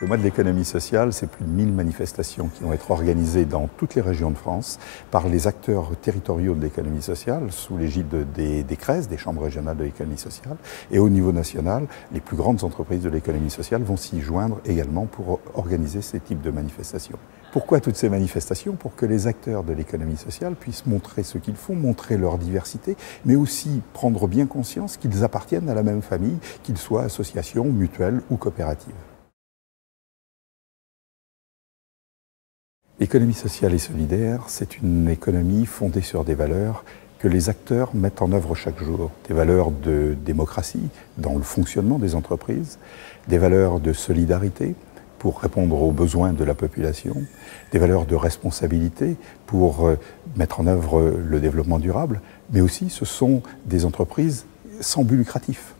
Le mois de l'économie sociale, c'est plus de 1000 manifestations qui vont être organisées dans toutes les régions de France par les acteurs territoriaux de l'économie sociale, sous l'égide des CRES, des chambres régionales de l'économie sociale. Et au niveau national, les plus grandes entreprises de l'économie sociale vont s'y joindre également pour organiser ces types de manifestations. Pourquoi toutes ces manifestations? Pour que les acteurs de l'économie sociale puissent montrer ce qu'ils font, montrer leur diversité, mais aussi prendre bien conscience qu'ils appartiennent à la même famille, qu'ils soient associations, mutuelles ou coopératives. L'économie sociale et solidaire, c'est une économie fondée sur des valeurs que les acteurs mettent en œuvre chaque jour. Des valeurs de démocratie dans le fonctionnement des entreprises, des valeurs de solidarité pour répondre aux besoins de la population, des valeurs de responsabilité pour mettre en œuvre le développement durable, mais aussi ce sont des entreprises sans but lucratif.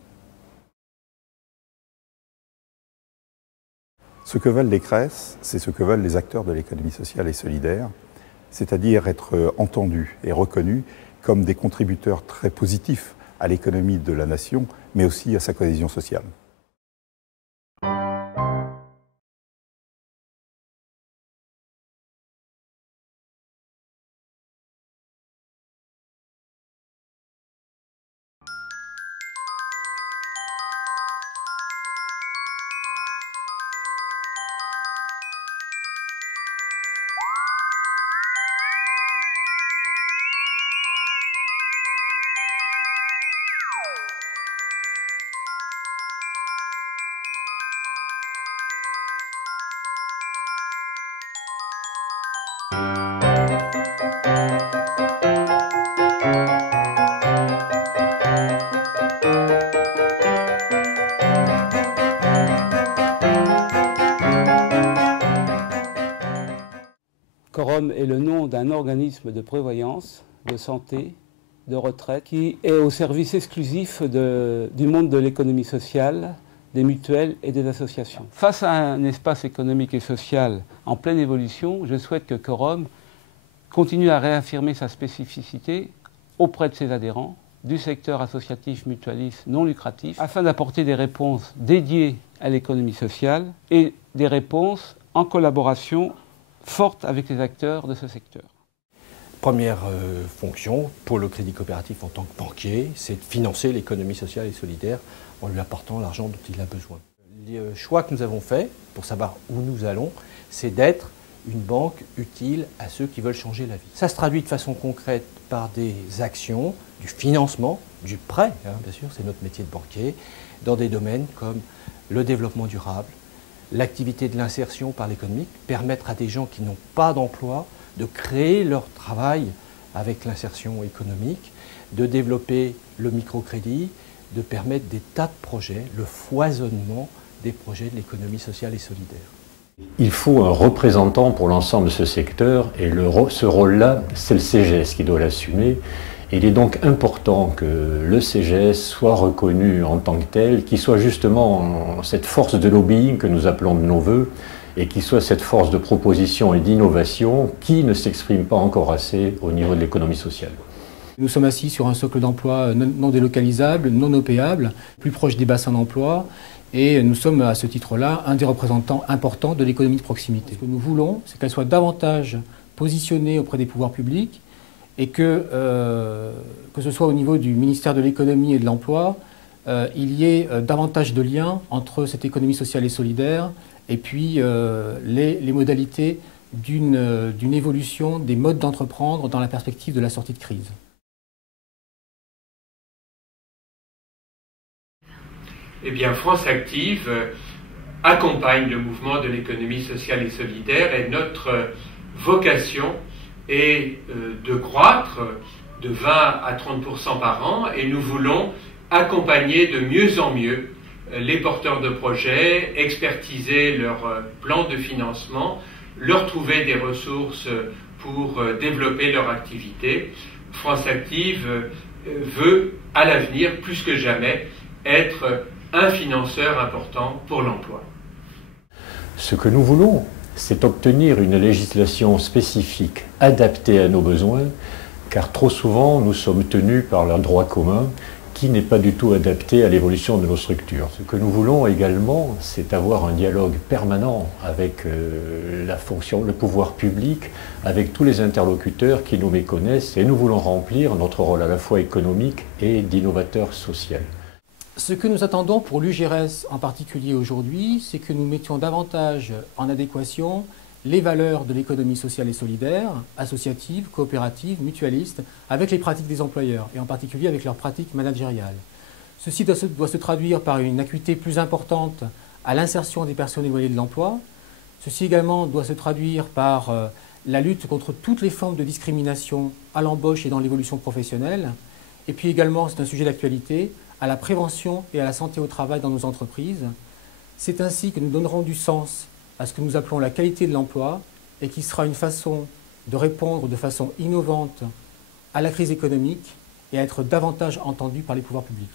Ce que veulent les CRES, c'est ce que veulent les acteurs de l'économie sociale et solidaire, c'est-à-dire être entendus et reconnus comme des contributeurs très positifs à l'économie de la nation, mais aussi à sa cohésion sociale. Corom est le nom d'un organisme de prévoyance, de santé, de retraite, qui est au service exclusif du monde de l'économie sociale, des mutuelles et des associations. Face à un espace économique et social en pleine évolution, je souhaite que Corom continue à réaffirmer sa spécificité auprès de ses adhérents, du secteur associatif, mutualiste, non lucratif, afin d'apporter des réponses dédiées à l'économie sociale et des réponses en collaboration forte avec les acteurs de ce secteur. Première fonction pour le Crédit Coopératif en tant que banquier, c'est de financer l'économie sociale et solidaire en lui apportant l'argent dont il a besoin. Le choix que nous avons fait pour savoir où nous allons, c'est d'être une banque utile à ceux qui veulent changer la vie. Ça se traduit de façon concrète par des actions, du financement, du prêt, bien sûr, c'est notre métier de banquier, dans des domaines comme le développement durable, l'activité de l'insertion par l'économie, permettre à des gens qui n'ont pas d'emploi de créer leur travail avec l'insertion économique, de développer le microcrédit, de permettre des tas de projets, le foisonnement des projets de l'économie sociale et solidaire. Il faut un représentant pour l'ensemble de ce secteur et ce rôle-là, c'est le CGS qui doit l'assumer. Il est donc important que le CGS soit reconnu en tant que tel, qu'il soit justement cette force de lobbying que nous appelons de nos voeux et qu'il soit cette force de proposition et d'innovation qui ne s'exprime pas encore assez au niveau de l'économie sociale. Nous sommes assis sur un socle d'emploi non délocalisable, non opéable, plus proche des bassins d'emploi, et nous sommes à ce titre-là un des représentants importants de l'économie de proximité. Ce que nous voulons, c'est qu'elle soit davantage positionnée auprès des pouvoirs publics et que ce soit au niveau du ministère de l'économie et de l'emploi, il y ait davantage de liens entre cette économie sociale et solidaire et puis les modalités d'une évolution des modes d'entreprendre dans la perspective de la sortie de crise. Eh bien, France Active accompagne le mouvement de l'économie sociale et solidaire et notre vocation est de croître de 20 à 30% par an et nous voulons accompagner de mieux en mieux les porteurs de projets, expertiser leur plan de financement, leur trouver des ressources pour développer leur activité. France Active veut à l'avenir, plus que jamais, être un financeur important pour l'emploi. Ce que nous voulons, c'est obtenir une législation spécifique adaptée à nos besoins, car trop souvent nous sommes tenus par le droit commun qui n'est pas du tout adapté à l'évolution de nos structures. Ce que nous voulons également, c'est avoir un dialogue permanent avec la fonction, le pouvoir public, avec tous les interlocuteurs qui nous méconnaissent, et nous voulons remplir notre rôle à la fois économique et d'innovateur social. Ce que nous attendons pour l'UGRS en particulier aujourd'hui, c'est que nous mettions davantage en adéquation les valeurs de l'économie sociale et solidaire, associative, coopérative, mutualiste, avec les pratiques des employeurs, et en particulier avec leurs pratiques managériales. Ceci doit se traduire par une acuité plus importante à l'insertion des personnes éloignées de l'emploi. Ceci également doit se traduire par la lutte contre toutes les formes de discrimination à l'embauche et dans l'évolution professionnelle. Et puis également, c'est un sujet d'actualité, à la prévention et à la santé au travail dans nos entreprises. C'est ainsi que nous donnerons du sens à ce que nous appelons la qualité de l'emploi et qui sera une façon de répondre de façon innovante à la crise économique et à être davantage entendu par les pouvoirs publics.